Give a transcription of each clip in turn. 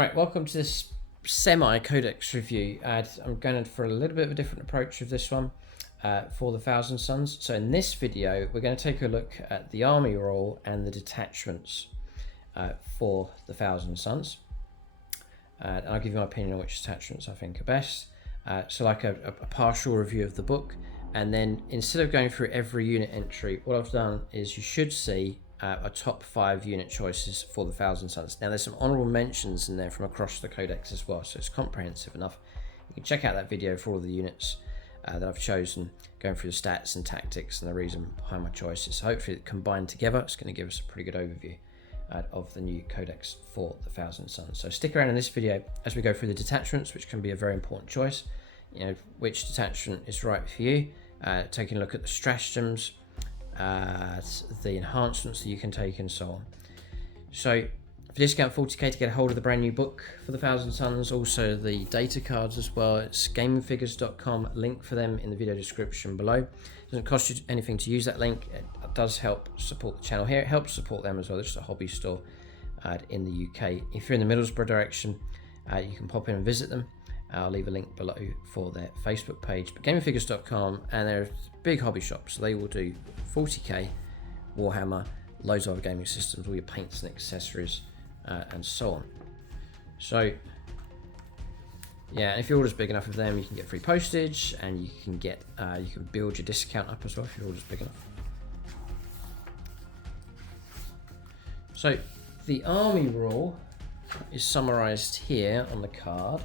Right, welcome to this semi-Codex review. I'm going for a little bit of a different approach of this one for the Thousand Sons. So in this video, we're going to take a look at the army role and the detachments for the Thousand Sons. And I'll give you my opinion on which detachments I think are best. So like a partial review of the book. And then instead of going through every unit entry, what I've done is you should see a top 5 unit choices for the Thousand Sons. Now there's some honourable mentions in there from across the Codex as well, so it's comprehensive enough. You can check out that video for all the units that I've chosen, going through the stats and tactics and the reason behind my choices. So hopefully combined together, it's going to give us a pretty good overview of the new Codex for the Thousand Sons. So stick around in this video as we go through the detachments, which can be a very important choice. You know, which detachment is right for you, taking a look at the stratagems, the enhancements that you can take and so on. So for discount 40k to get a hold of the brand new book for the Thousand Sons, also the data cards as well, it's gamingfigures.com, link for them in the video description below. It doesn't cost you anything to use that link. It does help support the channel here. It helps support them as well. It's just a hobby store in the UK. If you're in the Middlesbrough direction, you can pop in and visit them. I'll leave a link below for their Facebook page, but gamingfigures.com, and they're a big hobby shop, so they will do 40k, Warhammer, loads of other gaming systems, all your paints and accessories, and so on. So yeah, if your order's big enough of them, you can get free postage, and you can get you can build your discount up as well if your order's big enough. So the army rule is summarized here on the card.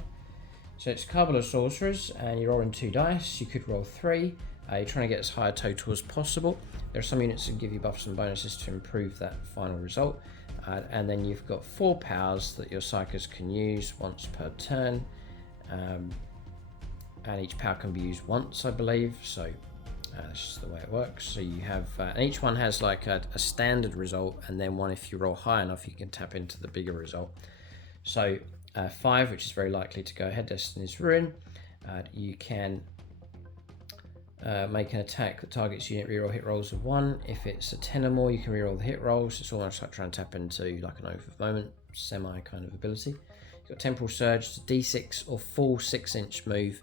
So it's Cabal of Sorcerers, and you're rolling 2 dice. You could roll 3. You're trying to get as high a total as possible. There are some units that give you buffs and bonuses to improve that final result. And then you've got 4 powers that your psychers can use once per turn. And each power can be used once, I believe. So that's just the way it works. So you have, and each one has like a standard result, and then one if you roll high enough, you can tap into the bigger result. So 5, which is very likely to go ahead, Destiny's Ruin. You can make an attack that targets unit reroll hit rolls of 1. If it's a 10 or more, you can reroll the hit rolls. It's almost like trying to tap into like an Oath of Moment semi kind of ability. You've got Temporal Surge, to D6 or full 6-inch move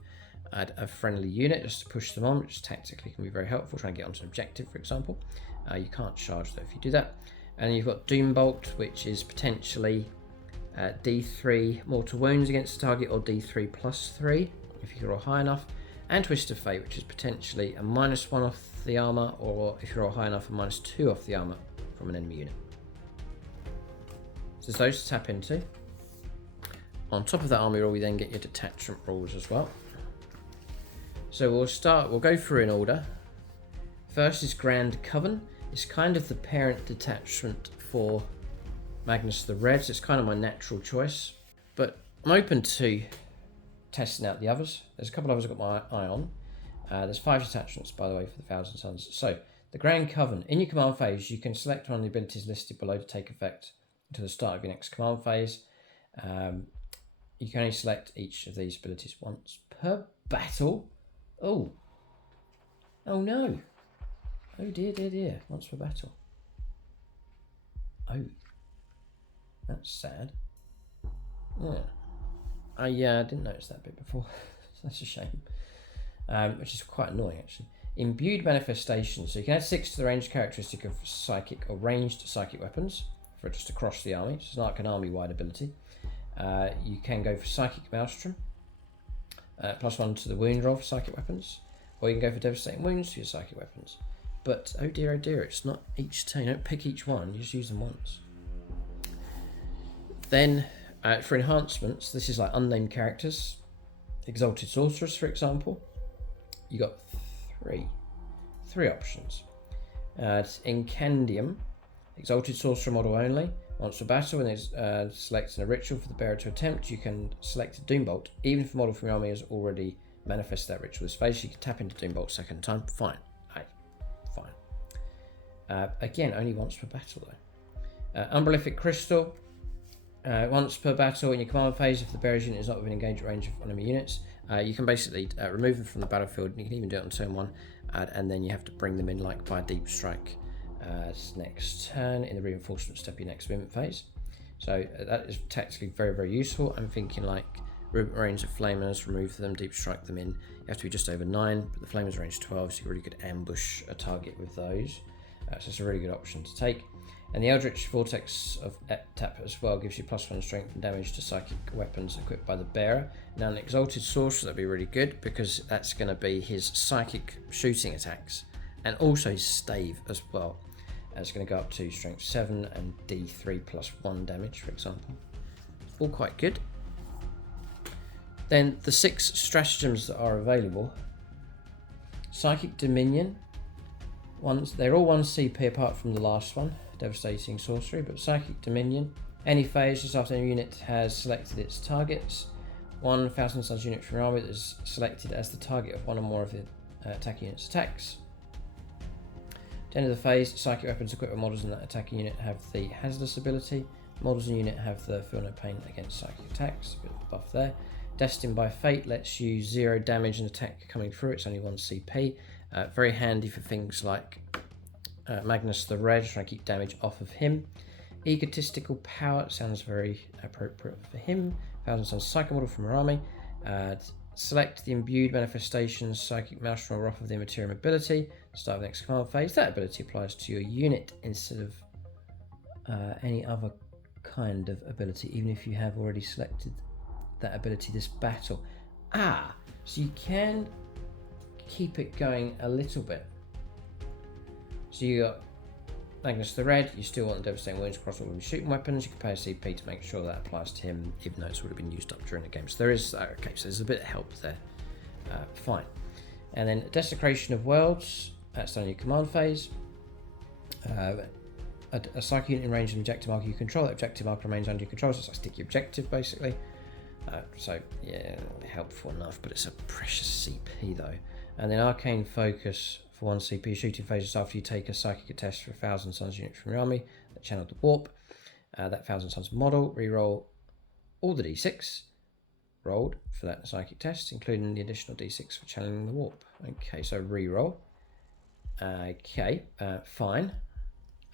at a friendly unit just to push them on, which tactically can be very helpful. Trying to get onto an objective, for example. You can't charge though if you do that. And then you've got Doom Bolt, which is potentially D3 mortal wounds against the target, or D3 plus 3 if you roll high enough, and Twist of Fate, which is potentially a -1 off the armor, or if you roll high enough, a -2 off the armor from an enemy unit. So there's those to tap into. On top of that army roll, we then get your detachment rolls as well. So we'll go through in order. First is Grand Coven. It's kind of the parent detachment for Magnus the Red, so it's kind of my natural choice, but I'm open to testing out the others. There's a couple of others I've got my eye on. There's 5 detachments, by the way, for the Thousand Sons. So the Grand Coven, in your command phase, you can select one of the abilities listed below to take effect until the start of your next command phase. You can only select each of these abilities once per battle. Oh no, oh dear, once per battle. Oh, that's sad. Yeah, I didn't notice that bit before. That's a shame. Which is quite annoying actually. Imbued manifestation. So you can add 6 to the ranged characteristic of psychic or ranged psychic weapons for just across the army. So it's like an army-wide ability. You can go for psychic maelstrom, +1 to the wound roll for psychic weapons, or you can go for devastating wounds for your psychic weapons. But oh dear, it's not each turn. You don't pick each one. You just use them once. Then for enhancements, this is like unnamed characters. Exalted Sorceress, for example. You got three options. It's Incandium, Exalted Sorcerer model only. Once per battle, when it's selecting a ritual for the bearer to attempt, you can select a Doom Bolt. Even if a model from your army has already manifested that ritual this phase, you can tap into Doom Bolt second time. Fine. Again, only once per battle though. Umbralific Crystal. Once per battle in your command phase, if the bearer's unit is not within engagement range of enemy units, you can basically remove them from the battlefield. You can even do it on turn 1, and then you have to bring them in like by a deep strike next turn in the reinforcement step of your next movement phase. So that is tactically very, very useful. I'm thinking like range of flamers, remove them, deep strike them in. You have to be just over 9, but the flamers range 12, so you really could ambush a target with those. So it's a really good option to take. And the Eldritch Vortex of tap as well gives you +1 strength and damage to psychic weapons equipped by the bearer. Now an Exalted Sorcerer, that'd be really good because that's going to be his psychic shooting attacks and also his stave as well. It's going to go up to strength 7 and D3 +1 damage, for example. All quite good. Then the 6 stratagems that are available. Psychic Dominion. They're all 1 CP apart from the last one. Devastating Sorcery, but Psychic Dominion. Any phase just after a unit has selected its targets. 1,000 Suns unit from your army that is selected as the target of one or more of the attacking unit's attacks. At the end of the phase, psychic weapons equipped with models in that attacking unit have the hazardous ability. Models in the unit have the feel no pain against psychic attacks. A bit of a buff there. Destined by Fate lets you 0 damage and attack coming through. It's only 1 CP. Very handy for things like Magnus the Red, trying to keep damage off of him. Egotistical Power sounds very appropriate for him. 1,000 Suns Psycho model from your army. Select the imbued manifestations psychic maelstrom or off of the Immaterium ability. Start the next command phase. That ability applies to your unit instead of any other kind of ability, even if you have already selected that ability this battle. So you can keep it going a little bit. So you got Magnus the Red, you still want the Devastating Wounds across all of your shooting weapons. You can pay a CP to make sure that applies to him, even though it's already been used up during the game. So there is, okay, so there's a bit of help there. Fine. And then Desecration of Worlds, that's done in your command phase. A psychic unit in range of an objective marker you control, that objective marker remains under your control, so it's like a sticky objective basically. So yeah, helpful enough, but it's a precious CP though. And then Arcane Focus for 1 CP shooting phases after you take a psychic test for 1,000 Suns unit from your army that channeled the warp. That 1,000 Suns model, reroll all the d6 rolled for that psychic test, including the additional d6 for channeling the warp. Okay, so reroll. Okay, fine.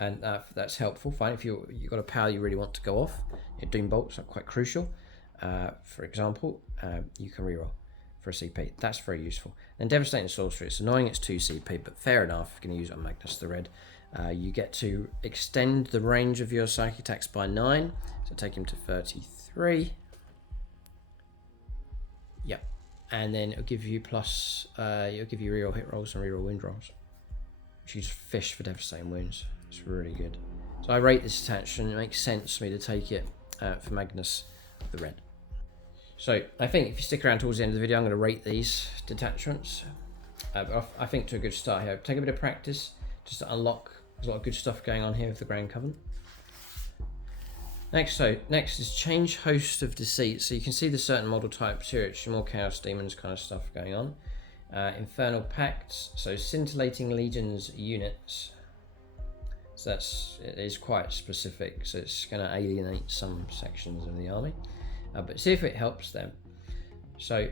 And that's helpful. Fine, if you've got a power you really want to go off, your Doom Bolts are quite crucial. For example, you can reroll for a CP. That's very useful. Then Devastating Sorcery. It's annoying it's 2 CP, but fair enough. You're going to use it on Magnus the Red. You get to extend the range of your psychic attacks by 9, so take him to 33. Yep, and then it'll give you it'll give you reroll hit rolls and reroll wound rolls, which is fish for Devastating Wounds. It's really good. So I rate this attachment. It makes sense for me to take it for Magnus the Red. So I think if you stick around towards the end of the video, I'm going to rate these detachments. But I think to a good start here. Take a bit of practice just to unlock. There's a lot of good stuff going on here with the Grand Covenant. Next is change host of deceit. So you can see the certain model types here. It's more Chaos Demons kind of stuff going on. Infernal Pacts. So scintillating legions units. So it is quite specific. So it's going to alienate some sections of the army. But see if it helps them. So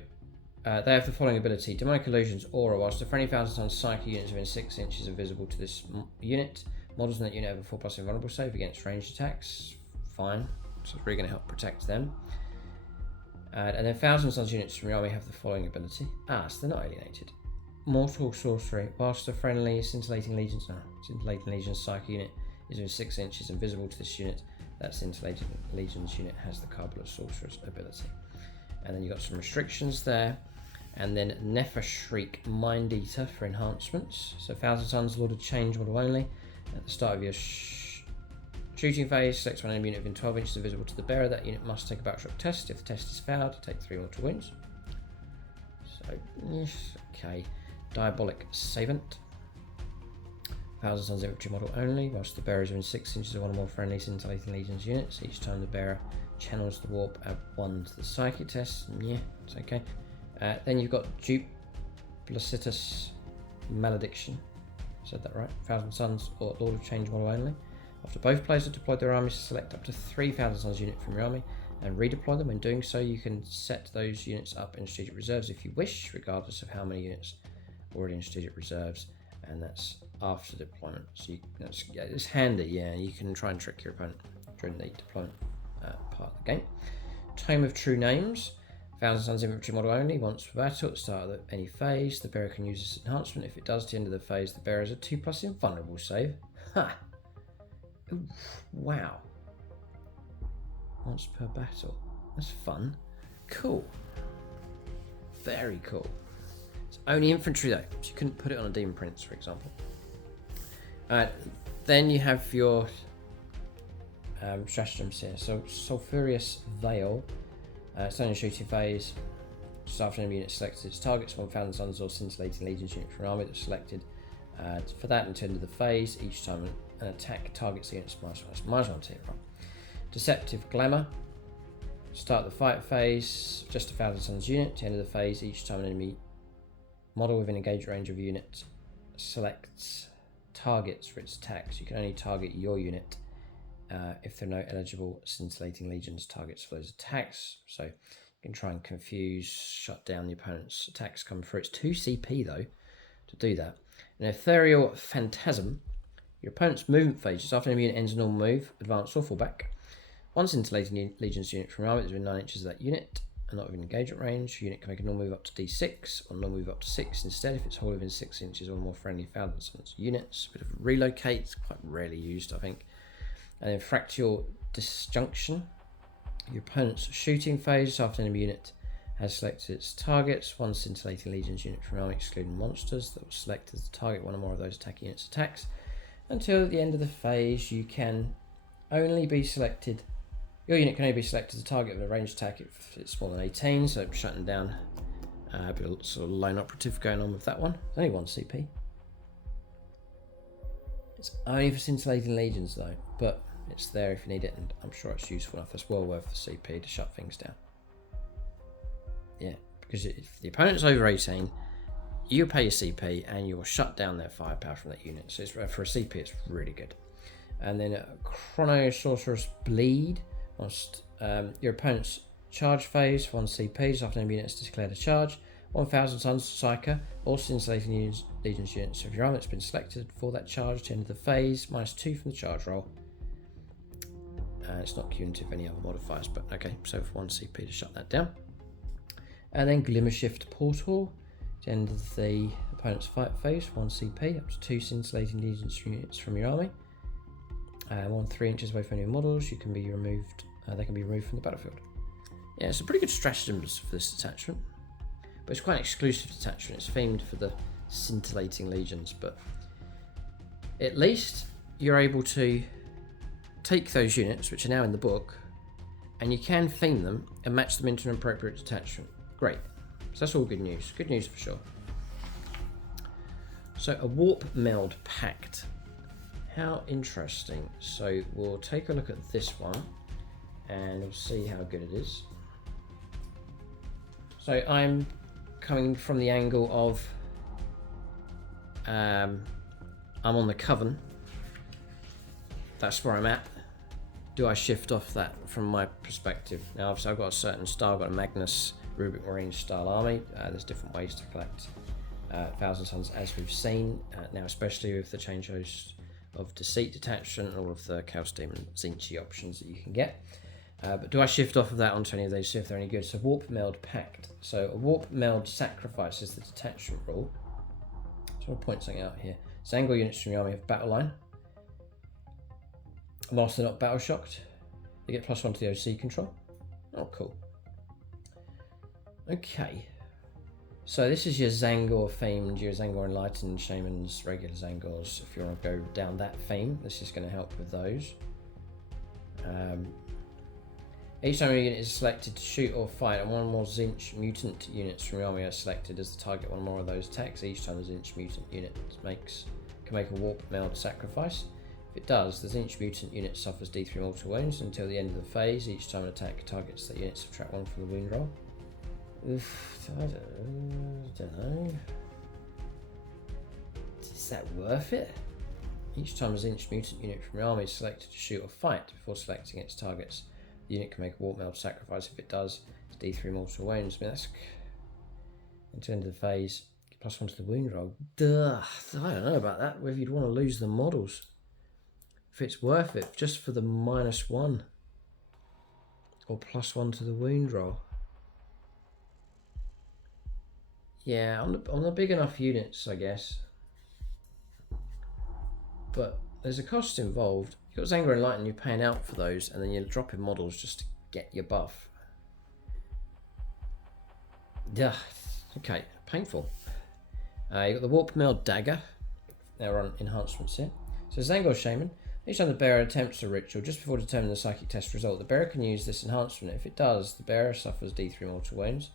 they have the following ability: Demonic Illusions Aura. Whilst a friendly 1,000 Suns psychic units within 6 inches are visible to this unit, models in that unit have a 4+ invulnerable save against ranged attacks. Fine, so it's really going to help protect them. And then 1,000 Suns units from your army have the following ability. So they're not alienated. Mortal Sorcery. Whilst a friendly Scintillating Legions psychic unit is within 6 inches and visible to this unit, that Scintillating Legions unit has the Carbular Sorcerer's ability. And then you've got some restrictions there. And then Nefershriek Mind Eater for enhancements. So 1,000 Suns, Lord of Change model only. At the start of your shooting phase, select one enemy unit within 12 inches invisible to the bearer. That unit must take a Battleshock test. If the test is failed, take 3 mortal wounds. So, okay. Diabolic Savant. 1,000 Suns infantry model only, whilst the bearer is within 6 inches of one or more friendly Scintillating Legions units. Each time the bearer channels the warp, add 1 to the psychic test. Yeah, it's okay. Then you've got Duplicitus Malediction. Said that right? 1,000 Suns or Lord of Change model only. After both players have deployed their armies, select up to 3,000 Suns unit from your army and redeploy them. When doing so, you can set those units up in strategic reserves if you wish, regardless of how many units are already in strategic reserves. And that's after deployment. So it's handy, yeah. You can try and trick your opponent during the deployment. part of the game. Tome of True Names. Thousand Suns infantry model only, once per battle at the start of any phase. The bearer can use this enhancement. If it does, at the end of the phase, the bearer has a 2+ invulnerable save. Ha! Ooh, wow. Once per battle. That's fun. Cool. Very cool. It's only infantry though, so you couldn't put it on a Demon Prince, for example. Then you have your stratagems here. So Sulfurious Veil. It's only a shooting phase. Just after an enemy unit selected its targets, 1,000 Suns or Scintillating Legions unit from an army that's selected. For that, until the end of the phase, each time an attack targets against -1 team. Deceptive Glamour. Start the fight phase, just a 1,000 Suns unit. To the end of the phase, each time an enemy model within engaged range of a unit selects targets for its attacks. You can only target your unit if there are no eligible Scintillating Legions targets for those attacks. So you can try and confuse, shut down the opponent's attacks come through. It's 2 CP though to do that. An Ethereal Phantasm. Your opponent's movement phase, just after an enemy unit ends a normal move, advance or fall back. One Scintillating Legions unit from an army that's within 9 inches of that unit and not within engagement range. Unit can make a normal move up to D6 or normal move up to 6 instead if it's wholly within 6 inches or more friendly Thousand Suns units. Bit of relocate, it's quite rarely used, I think. And then Fractal Disjunction. Your opponent's shooting phase after an enemy unit has selected its targets. One Scintillating Legions unit from an army excluding monsters that will select as the target one or more of those attacking units' attacks. Until the end of the phase, you can only be selected. Your unit can only be selected as a target of a ranged attack if it's more than 18, so shutting down a bit of sort of lone operative going on with that one. It's only 1 CP. It's only for Scintillating Legions though, but it's there if you need it, and I'm sure it's useful enough. It's well worth the CP to shut things down. Yeah, because if the opponent's over 18, you pay your CP and you'll shut down their firepower from that unit. So it's, for a CP, it's really good. And then Chrono Sorcerer's Bleed. Whilst your opponent's charge phase for 1 CP, after enemy unit has declared a charge. 1,000 Suns Psyker, all Scintillating Legions units of your army that's been selected for that charge to the end of the phase, -2 from the charge roll. It's not cumulative any other modifiers, but okay, so for 1 CP to shut that down. And then Glimmershift Portal, to the end of the opponent's fight phase, 1 CP, up to 2 Scintillating Legions units from your army. 1 3 inches away from your models, you can be removed. They can be removed from the battlefield. Yeah, it's a pretty good stratagems for this detachment, but it's quite an exclusive detachment. It's themed for the Scintillating Legions, but at least you're able to take those units, which are now in the book, and you can theme them and match them into an appropriate detachment. Great. So that's all good news. Good news for sure. So a Warp Meld Pact. How interesting. So we'll take a look at this one and we'll see how good it is. So I'm coming from the angle of I'm on the Coven. That's where I'm at. Do I shift off that from my perspective? Now obviously I've got a certain style. I've got a Magnus Rubric Marine style army. There's different ways to collect Thousand Suns as we've seen. Now especially with the change host of Deceit Detachment and all of the Chaos Demon Zinchi options that you can get. But do I shift off of that onto any of those, see if they're any good? So Warp Meld Pact. So a Warp Meld Sacrifice is the detachment rule. So I'll point something out here. Zangor units from your army have battle line. Whilst they're not battle shocked, they get +1 to the OC control. Oh, cool. Okay. So this is your Zangor themed, your Zangor Enlightened Shamans, regular Zangors. If you want to go down that theme, this is going to help with those. Each time a unit is selected to shoot or fight, and 1 more Zinch mutant units from your army are selected as the target 1 more of those attacks. Each time the Zinch mutant unit can make a Warp Meld Sacrifice. If it does, the Zinch mutant unit suffers D3 mortal wounds until the end of the phase. Each time an attack targets that unit, subtract 1 from the wound roll. Oof, I don't know. Is that worth it? Each time a Zinch mutant unit from your army is selected to shoot or fight before selecting its targets, the unit can make a Warp Meld Sacrifice. If it does, it's D3 mortal wounds. I mean, that's until the end of the phase. +1 to the wound roll. Duh, I don't know about that. Whether you'd want to lose the models. If it's worth it, just for the -1. Or +1 to the wound roll. Yeah, on the big enough units, I guess. But there's a cost involved. You've got Zangor and Lighten, you're paying out for those, and then you're dropping models just to get your buff. Yeah, okay, painful. You've got the Warp Meld Dagger. They're on enhancements here. So Zangor Shaman. Each time the bearer attempts a ritual, just before determining the psychic test result, the bearer can use this enhancement. If it does, the bearer suffers D3 mortal wounds.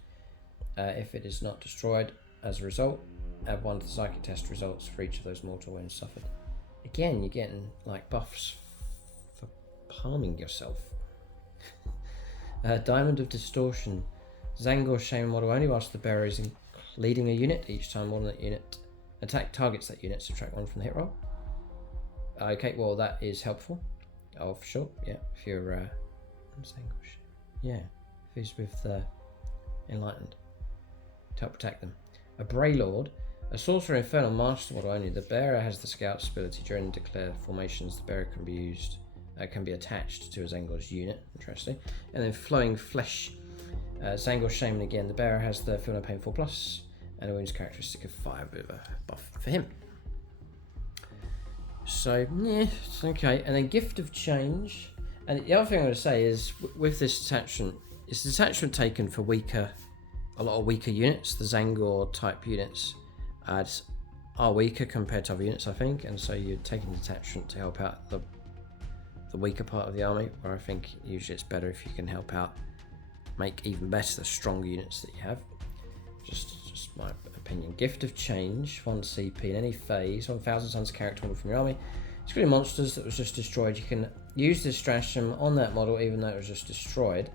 If it is not destroyed as a result, add 1 to the psychic test results for each of those mortal wounds suffered. Again, you're getting like buffs for harming yourself. Diamond of Distortion. Zangor Shaman model only whilst the bearer is leading a unit. Each time one of that unit attack targets that unit, subtract 1 from the hit roll. Okay, well that is helpful. Oh, for sure. Yeah, if you're yeah, if he's with Enlightened to help protect them. A Bray Lord. A Sorcerer Infernal Master model only. The bearer has the Scout's ability during declared formations. The bearer can be used, can be attached to a Zangor's unit. Interesting. And then Flowing Flesh. Zangor Shaman again. The bearer has the Feel No Pain 4+, and a wounds characteristic of 5 with a buff for him. So, yeah, it's okay. And then Gift of Change. And the other thing I'm going to say is, with this detachment, it's a detachment taken for a lot of weaker units. The Zangor type units are weaker compared to other units, I think. And so you're taking detachment to help out the weaker part of the army, where I think usually it's better if you can help out, make even better the stronger units that you have. Just my opinion. Gift of Change, 1 CP in any phase, 1000 Suns character model from your army. Excluding monsters that was just destroyed, you can use this stratagem on that model even though it was just destroyed.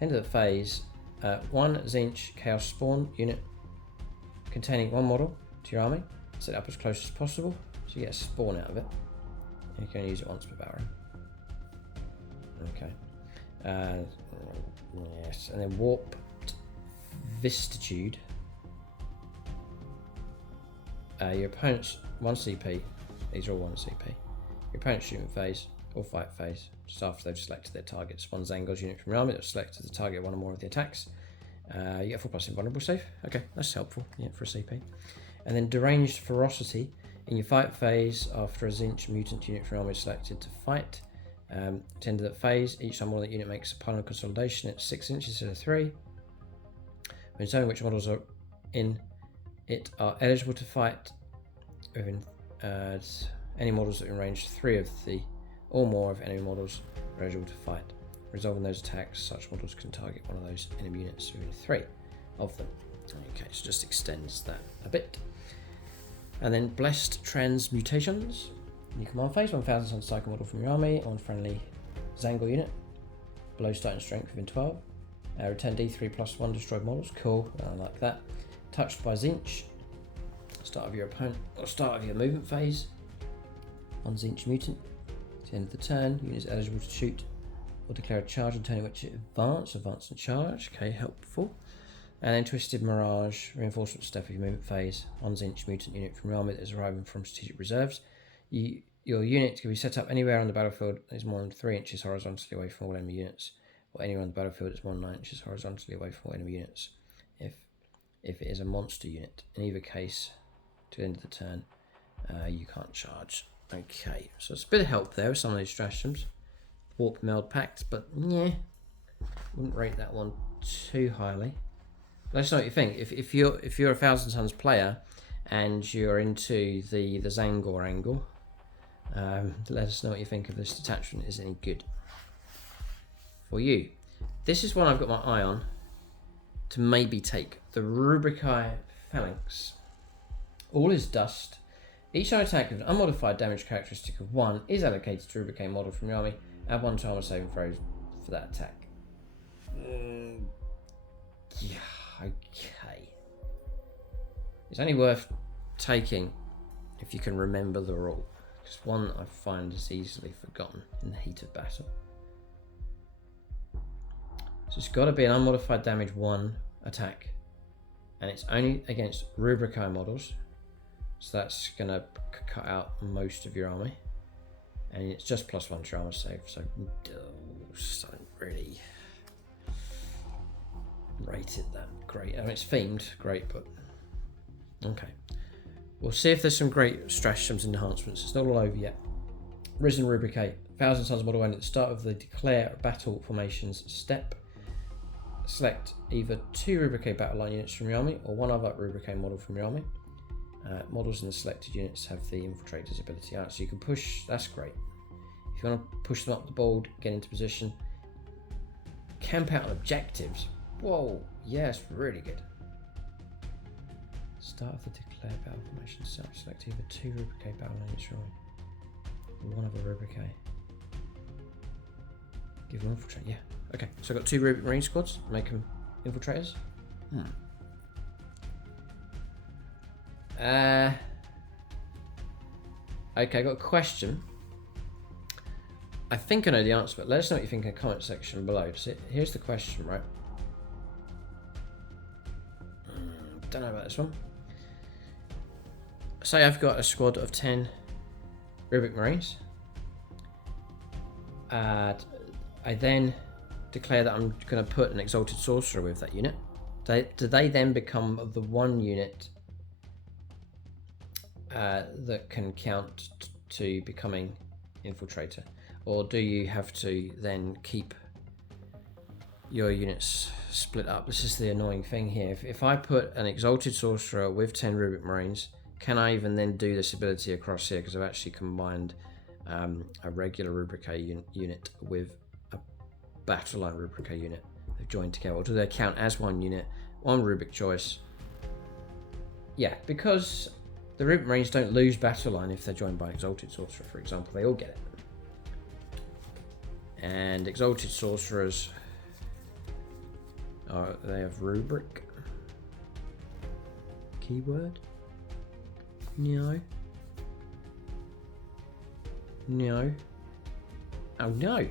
End of the phase, 1 Tzeentch Chaos Spawn unit containing 1 model to your army. Set it up as close as possible so you get a spawn out of it. You can only use it once per battle. Okay. Yes, and then Warped Vistitude. Your opponent's 1 CP. These are all 1 CP. Your opponent's shooting phase or fight phase, just after they've selected their targets. 1 Zangor's unit from your army that selected the target 1 or more of the attacks. You get 4+ invulnerable save. Okay, that's helpful. Yeah, for a CP. And then Deranged Ferocity. In your fight phase, after a Tzeentch mutant unit from your army is selected to fight. At the end of that phase, each time one of that unit makes a pile of consolidation at 6 inches instead of 3. When determining which models are in it are eligible to fight within any models that are in range 3 of the or more of enemy models are eligible to fight. Resolving those attacks, such models can target one of those enemy units within 3 of them. Okay, so just extends that a bit. And then Blessed Transmutations. In your command phase, 1000 Sun Cycle model from your army on friendly Zangor unit. Below starting strength within 12. Return D3+1 destroyed models. Cool, I like that. Touched by Tzeentch. Start of your opponent, or start of your movement phase. 1 Tzeentch mutant. At the end of the turn, unit is eligible to shoot or declare a charge on turn in which it advance and charge. Okay, helpful. And then Twisted Mirage, reinforcement step of your movement phase. 1 Tzeentch mutant unit from your army that is arriving from strategic reserves. Your unit can be set up anywhere on the battlefield that is more than 3 inches horizontally away from all enemy units, or anywhere on the battlefield that's more than 9 inches horizontally away from all enemy units. If it is a monster unit, in either case, to the end of the turn, you can't charge. Okay, so it's a bit of help there with some of these stratagems. Warp Meld Pact, but yeah, wouldn't rate that one too highly. Let us know what you think. If you're a 1000 Suns player and you're into the Zangor angle, let us know what you think of this detachment. Is any good for you? This is one I've got my eye on to maybe take. The Rubricae Phalanx. All is dust. Each time attack with an unmodified damage characteristic of 1 is allocated to Rubricae model from your army. Add 1 to armor saving throws for that attack. Yeah, okay. It's only worth taking if you can remember the rule. Because one I find is easily forgotten in the heat of battle. So it's got to be an unmodified damage 1 attack. And it's only against Rubricae models. So that's going to cut out most of your army. And it's just +1 to your armor save. So, don't really rated that great. I mean, it's themed, great, but okay. We'll see if there's some great stratagems and enhancements. It's not all over yet. Risen Rubricate. 1,000 Suns model 1 at the start of the declare battle formations step. Select either 2 Rubricate battle line units from your army or 1 other Rubricate model from your army. Models in the selected units have the infiltrator's ability. Alright, so you can push, that's great. If you want to push them up the board, get into position. Camp out on objectives. Whoa, yes, really good. Start of the declare battle formation set. Select either 2 Rubricate battle units from or 1 other Rubricate. Give them infiltrate, yeah. Okay, so I've got 2 Rubric Marine squads, make them infiltrators. Okay, I got a question. I think I know the answer, but let us know what you think in the comment section below. So here's the question, right? Don't know about this one. Say I've got a squad of 10 Rubric Marines. I then declare that I'm going to put an Exalted Sorcerer with that unit. Do they then become the one unit that can count to becoming Infiltrator? Or do you have to then keep your units split up? This is the annoying thing here. If I put an Exalted Sorcerer with 10 Rubric Marines, can I even then do this ability across here? Because I've actually combined a regular Rubricate unit with a Battle Line Rubricate unit. They've joined together. Or do they count as one unit, one Rubric choice? Yeah, because the Rubric Marines don't lose Battle Line if they're joined by Exalted Sorcerer, for example. They all get it. And Exalted Sorcerers, they have Rubric. Keyword? No. No. Oh no.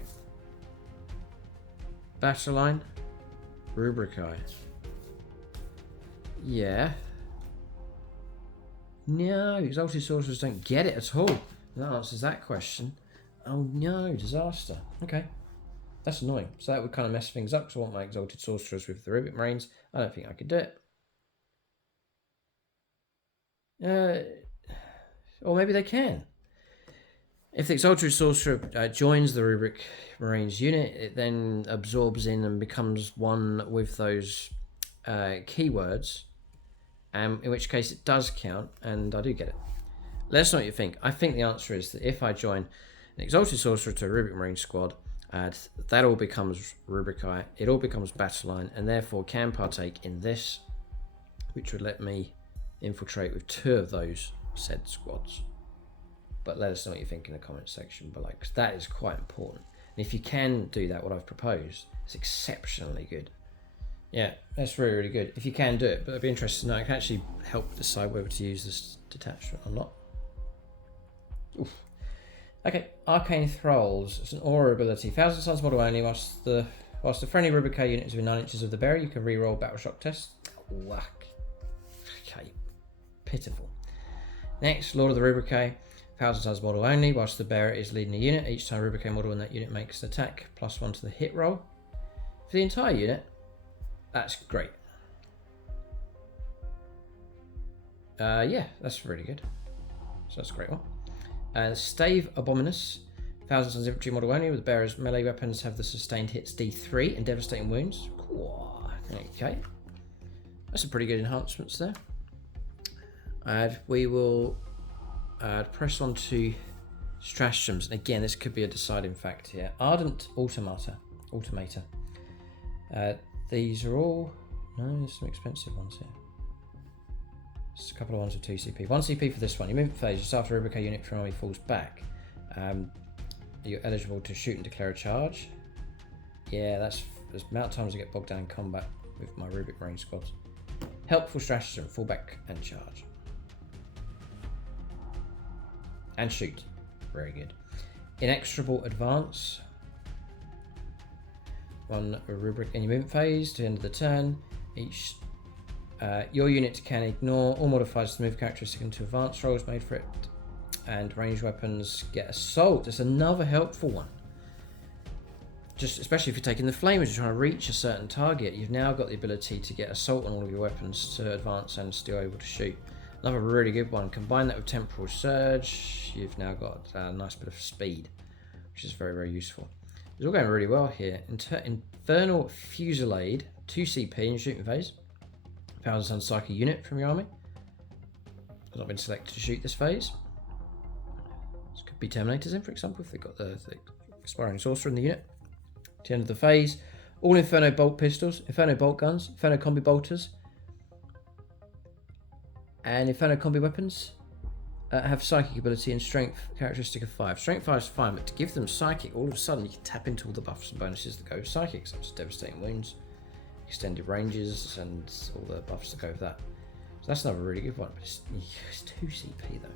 Battle Line. Rubricate. Yeah. No, Exalted Sorcerers don't get it at all. That answers that question. Oh no, disaster. Okay. That's annoying. So that would kind of mess things up because I want my Exalted Sorcerers with the Rubric Marines. I don't think I could do it. Or maybe they can. If the Exalted Sorcerer joins the Rubric Marines unit, it then absorbs in and becomes one with those keywords, in which case it does count, and I do get it. Let us know what you think. I think the answer is that if I join an Exalted Sorcerer to a Rubric Marine squad, that all becomes Rubricite, it all becomes Battle Line, and therefore can partake in this, which would let me infiltrate with 2 of those said squads. But let us know what you think in the comment section below, because that is quite important. And if you can do that, what I've proposed, it's exceptionally good. Yeah, that's really, really good. If you can do it, but I'd be interested to know. I can actually help decide whether to use this detachment or not. Oof. Okay, Arcane Thralls. It's an aura ability. 1,000 Suns model only. Whilst the friendly Rubricate unit is within 9 inches of the bearer, you can reroll Battle Shock test. Whack. Okay, pitiful. Next, Lord of the Rubricate. 1,000 Suns model only. Whilst the bearer is leading a unit, each time Rubricate model in that unit makes an attack, +1 to the hit roll. For the entire unit, that's great. Yeah, that's really good. So that's a great one. Stave Abominus, 1,000 Suns infantry model only, with the bearer's melee weapons have the sustained hits D3 and devastating wounds. Okay, that's some pretty good enhancements there. And we will press on to stratagems. And again, this could be a deciding factor here. Ardent Automator. These are all... No, there's some expensive ones here. Just a couple of ones with 2 CP. 1 CP for this one. Your movement phase, just after a Rubricate unit from army falls back, you're eligible to shoot and declare a charge. Yeah, that's the amount of times I get bogged down in combat with my Rubric Marine squads. Helpful stratagem, fall back and charge. And shoot. Very good. Inexorable Advance. 1 Rubric in your movement phase to the end of the turn. Your unit can ignore all modifiers to move characteristic into advanced rolls made for it, and ranged weapons get assault. That's another helpful one. just especially if you're taking the flamers, you're trying to reach a certain target, you've now got the ability to get assault on all of your weapons to advance and still able to shoot. Another really good one. Combine that with temporal surge, you've now got a nice bit of speed, which is very, very useful. It's all going really well here. Infernal Fusillade, 2 CP in your shooting phase. 1,000 Sun Psyche unit from your army has not been selected to shoot this phase. This could be Terminators in, for example, if they've got the Expiring Sorcerer in the unit. At the end of the phase, all Inferno Bolt pistols, Inferno Bolt guns, Inferno Combi Bolters, and Inferno Combi weapons have Psychic ability and Strength characteristic of 5. Strength 5 is fine, but to give them Psychic, all of a sudden you can tap into all the buffs and bonuses that go with Psychic, such as Devastating Wounds, Extended Ranges, and all the buffs that go with that. So that's another really good one, but it's 2 CP though.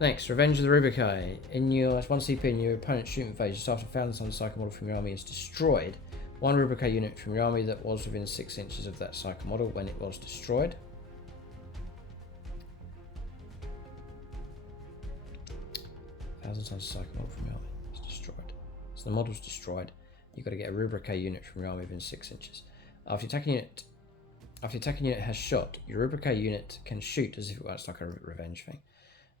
Next, Revenge of the Rubricae. In your 1 CP in your opponent's shooting phase, just after 1,000 Sun Psycho model from your army is destroyed, 1 Rubricae unit from your army that was within 6 inches of that Psycho model when it was destroyed. Sun Psycho model from your army is destroyed. So the model's destroyed. You've got to get a Rubricae unit from your army within 6 inches. After your attacking unit has shot, your Rubricae unit can shoot as if it was like a revenge thing.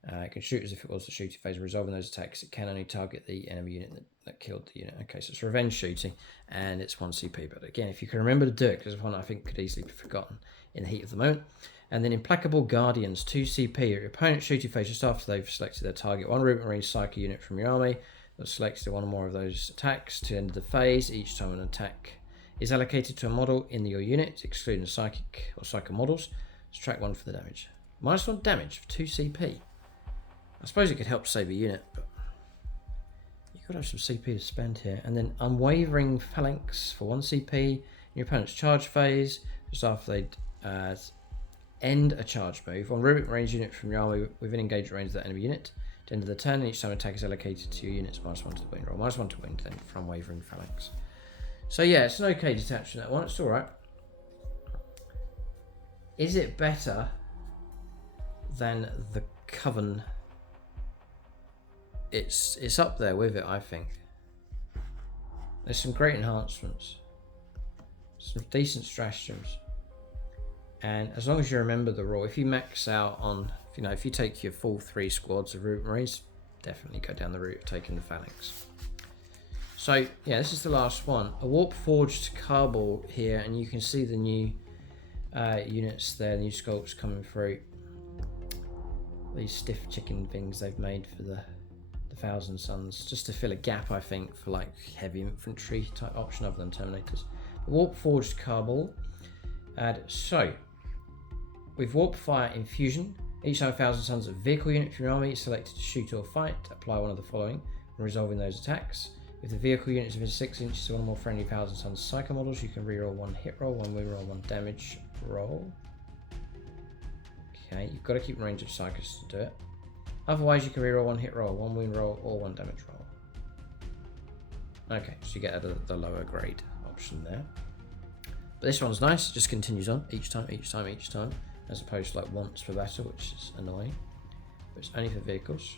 It can shoot as if it was the shooting phase. Resolving those attacks, it can only target the enemy unit that killed the unit. Okay, so it's revenge shooting, and it's 1 CP. But again, if you can remember to do it, because it's one I think could easily be forgotten in the heat of the moment. And then Implacable Guardians, 2 CP. Your opponent's shooting phase just after they've selected their target. 1 Rubric Marine Psycho unit from your army that selects one or more of those attacks to the end of the phase. Each time an attack is allocated to a model in your unit, excluding Psychic or Psycho models, subtract 1 for the damage. -1 damage for 2 CP. I suppose it could help save a unit, but you've got to have some CP to spend here. And then Unwavering Phalanx for 1 CP in your opponent's charge phase, just after they end a charge move. 1 Rubric range unit from your army within engaged range of that enemy unit. At the end of the turn, each time attack is allocated to your units, -1 to the win roll. -1 to win then from Unwavering Phalanx. So yeah, it's an okay detachment, that one. It's alright. Is it better than the Coven? It's up there with it, I think. There's some great enhancements, some decent stratagems, and as long as you remember the rule, if you max out on, if you take your full 3 squads of Rubric Marines, definitely go down the route of taking the Phalanx. So yeah, this is the last one. A Warp Forged Cabal here, and you can see the new units there, new sculpts coming through. These stiff chicken things they've made for the 1,000 Suns, just to fill a gap, I think, for like heavy infantry type option other than Terminators. Warp Forged Cabal. So, with Warp Fire Infusion, each time 1,000 Suns of vehicle unit from your army is selected to shoot or fight, apply one of the following, and resolving those attacks. If the vehicle unit is within 6 inches of one or more friendly 1,000 Suns Psycho models, you can reroll 1 hit roll, 1 win roll, 1 damage roll. Okay, you've got to keep in range of Psychos to do it. Otherwise, you can reroll 1 hit roll, 1 win roll, or 1 damage roll. Okay, so you get the lower grade option there. But this one's nice, it just continues on each time, as opposed to like once per battle, which is annoying. But it's only for vehicles.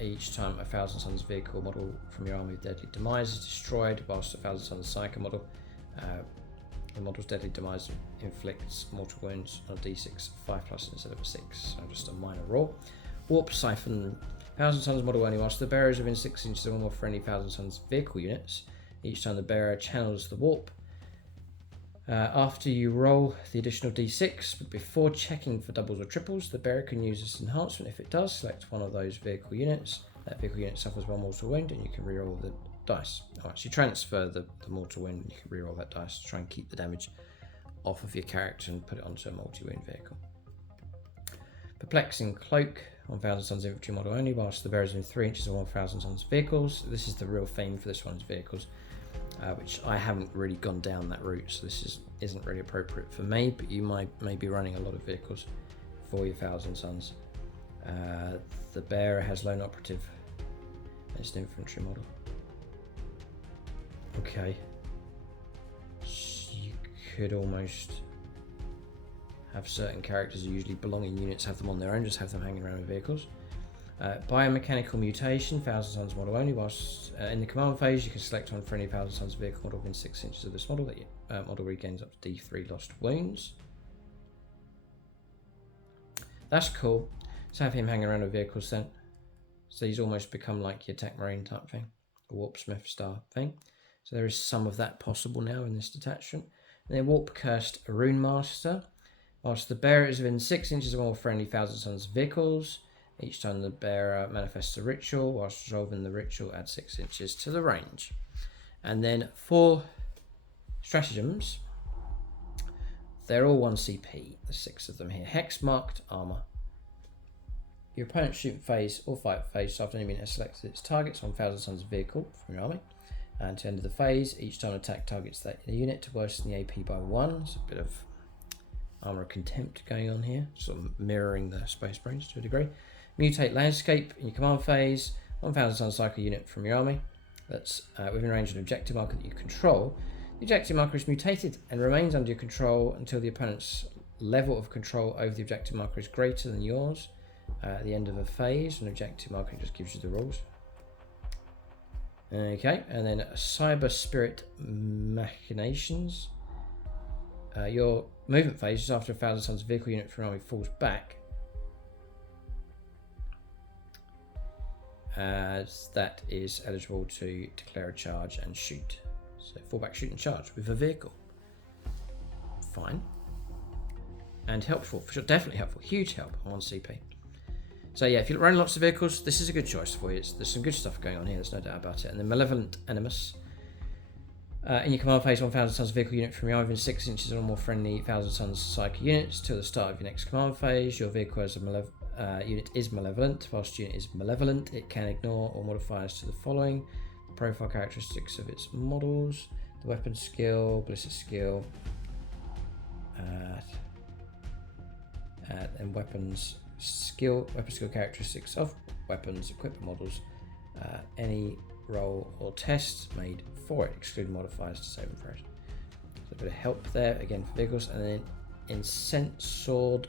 Each time a 1,000 Suns vehicle model from your army with Deadly Demise is destroyed, whilst a 1,000 Suns Psycho model, the model's Deadly Demise inflicts mortal wounds on a d6 5+ instead of a 6, so just a minor roll. Warp Siphon, 1,000 Suns model only, whilst the bearer is within 6 inches of one more friendly 1,000 Suns vehicle units. Each time the bearer channels the warp, after you roll the additional d6, but before checking for doubles or triples, the bearer can use this enhancement. If it does, select one of those vehicle units. That vehicle unit suffers 1 mortal wound, and you can reroll the dice. Alright, so you transfer the mortal wound, and you can reroll that dice to try and keep the damage off of your character and put it onto a multi-wound vehicle. Perplexing Cloak, 1,000 Suns infantry model only, whilst the bearer is in 3 inches of 1,000 Suns vehicles. This is the real theme for this one's vehicles. Which I haven't really gone down that route, so this isn't really appropriate for me, but you may be running a lot of vehicles for your 1,000 Suns. The bearer has lone operative. It's an infantry model. Okay. So you could almost have certain characters who usually belong in units, have them on their own, just have them hanging around in vehicles. Biomechanical mutation, 1000 tons model only. Whilst in the command phase, you can select on friendly 1000 tons vehicle model within 6 inches of this model. That model regains up to D3 lost wounds. That's cool. Let's have him hang around with vehicles then. So he's almost become like your Tech Marine type thing, a Warp Smith style thing. So there is some of that possible now in this detachment. And then Warp Cursed Rune Master. Whilst the bearer is within 6 inches of all friendly 1000 tons vehicles, each time the bearer manifests a ritual, whilst resolving the ritual, add 6 inches to the range. And then for stratagems, they're all 1 CP, the 6 of them here. Hex marked armor. Your opponent's shooting phase or fight phase, so after an enemy has selected its targets on 1000 tons vehicle from your army. And to end of the phase, each time an attack targets that unit to worsen the AP by 1. It's a bit of armor of contempt going on here, sort of mirroring the Space Marines to a degree. Mutate landscape in your command phase, 1000 ton cycle unit from your army that's within range of an objective marker that you control. The objective marker is mutated and remains under your control until the opponent's level of control over the objective marker is greater than yours. At the end of a phase, an objective marker just gives you the rules. Okay, and then Cyber Spirit Machinations. Your movement phase is after 1000 tons vehicle unit from your army falls back. As that is eligible to declare a charge and shoot. So fall back, shoot and charge with a vehicle. Fine. And helpful, for sure, definitely helpful. Huge help on 1 CP. So yeah, if you're running lots of vehicles, this is a good choice for you. There's some good stuff going on here, there's no doubt about it. And then Malevolent Animus. In your command phase, 1000 tons vehicle unit from your army within 6 inches or more friendly 1000 tons psychic units till the start of your next command phase. Your vehicle as a unit is malevolent. Whilst unit is malevolent, it can ignore all modifiers to the following: the profile characteristics of its models, the weapon skill, ballistic skill, and weapon skill characteristics of weapons, equipment models, any roll or test made for it, excluding modifiers to save and throws. So a bit of help there again for vehicles. And then ensorcelled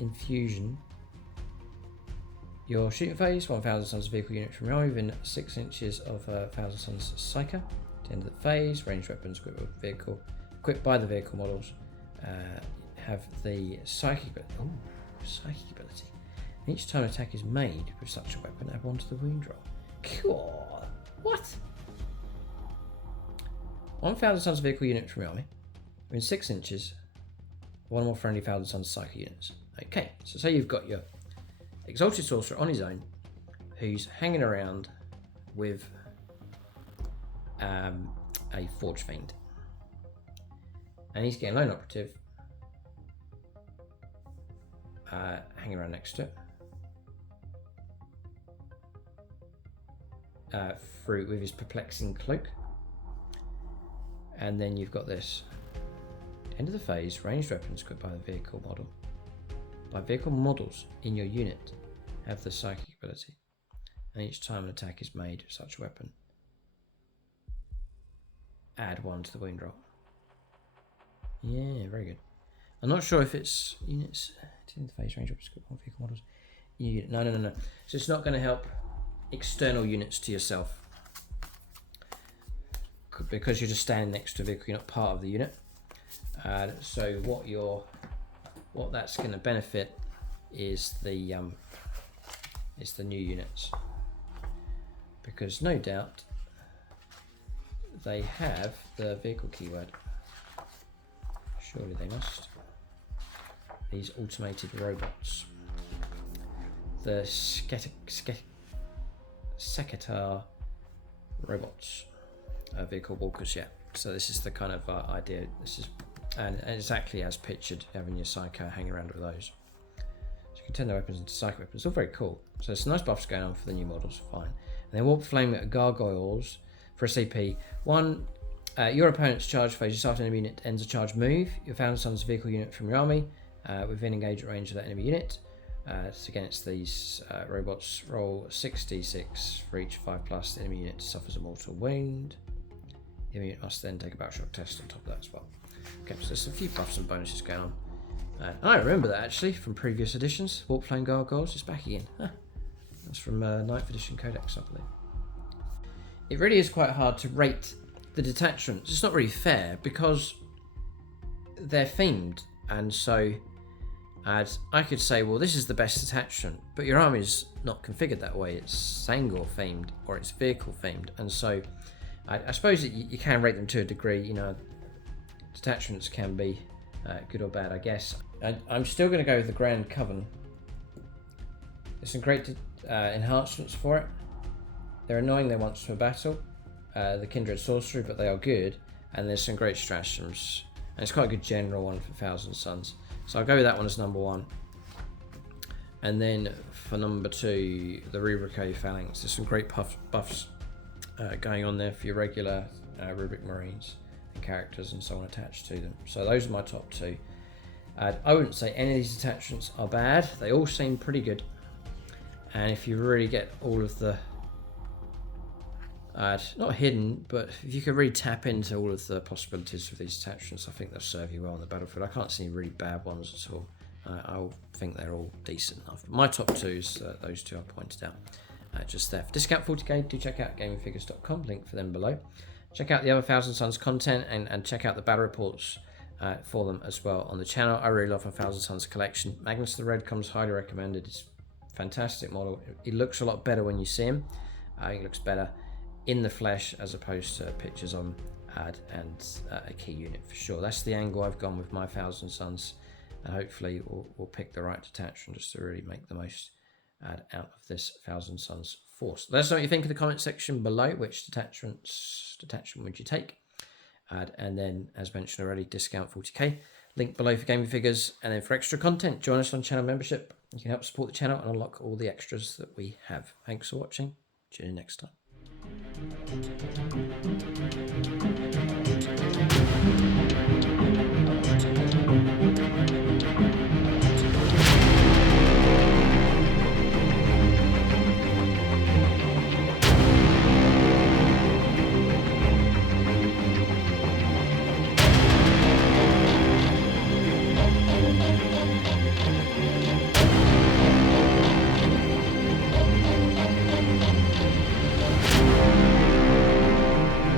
infusion. Your shooting phase, 1000 tons vehicle unit from your army within 6 inches of 1000 tons psyker. At the end of the phase, ranged weapons equipped by the vehicle models have the psychic ability. And each time an attack is made with such a weapon, add 1 to the wound roll. Cool. What? 1000 tons vehicle unit from your army within 6 inches. 1 more friendly 1000 tons psychic units. Okay, so say you've got your Exalted Sorcerer on his own, who's hanging around with a Forge Fiend. And he's getting Lone Operative hanging around next to it. Through with his Perplexing Cloak. And then you've got this. End of the phase, ranged weapons equipped by the vehicle model. By vehicle models in your unit have the psychic ability. And each time an attack is made with such a weapon, add 1 to the wound roll. Yeah, very good. I'm not sure if it's units in the phase range of vehicle models. No. So it's not going to help external units to yourself because you're just standing next to a vehicle. You're not part of the unit. So what that's going to benefit is the new units, because no doubt they have the vehicle keyword. Surely they must. These automated robots, the Secatar robots, vehicle walkers. Yeah. So this is the kind of idea. This is and exactly as pictured, having your psycho hang around with those. So you can turn their weapons into psychic weapons. It's all very cool. So there's some nice buffs going on for the new models. Fine. And then Warp Flame Gargoyles for a CP. 1. Your opponent's charge phase, just after an enemy unit ends a charge move, your 1000 tons vehicle unit from your army within engagement range of that enemy unit. So again, it's these robots. Roll 6d6 for each 5+. The enemy unit suffers a mortal wound. The enemy unit must then take a battle shock test on top of that as well. Okay, so there's a few buffs and bonuses going on. I remember that actually from previous editions. Warplane Gargoyles is back again. Huh. That's from 9th edition Codex, I believe. It really is quite hard to rate the detachments. It's not really fair because they're themed, and so I could say, well, this is the best detachment, but your army's not configured that way. It's Sangor themed or it's vehicle themed, and so I suppose you can rate them to a degree. You know, detachments can be good or bad, I guess. I'm still going to go with the Grand Coven. There's some great enhancements for it. They're annoying, they're once from a battle. The Kindred Sorcery, but they are good, and there's some great stratagems. And it's quite a good general one for Thousand Suns. So I'll go with that one as number 1. And then for number 2, the Rubrico Phalanx. There's some great buffs going on there for your regular Rubric Marines and characters and so on attached to them. So those are my top 2. I wouldn't say any of these attachments are bad. They all seem pretty good. And if you really get all of the not hidden, but if you can really tap into all of the possibilities of these attachments, I think they'll serve you well on the battlefield. I can't see any really bad ones at all. I think they're all decent enough. My top 2 is those 2 I pointed out just there. For discount 40k, do check out gamingfigures.com, link for them below. Check out the other Thousand Suns content and check out the battle reports for them as well on the channel. I really love a Thousand Suns collection. Magnus the Red comes highly recommended. It's a fantastic model. It looks a lot better when you see him. I think it looks better in the flesh as opposed to pictures on ad and a key unit for sure. That's the angle I've gone with my Thousand Suns, and hopefully we'll pick the right detachment just to really make the most out of this Thousand Suns force. Let us know what you think in the comment section below. Which detachment would you take? And then, as mentioned already, discount 40k, link below for gaming figures. And then for extra content, join us on channel membership. You can help support the channel and unlock all the extras that we have. Thanks for watching. See you next time.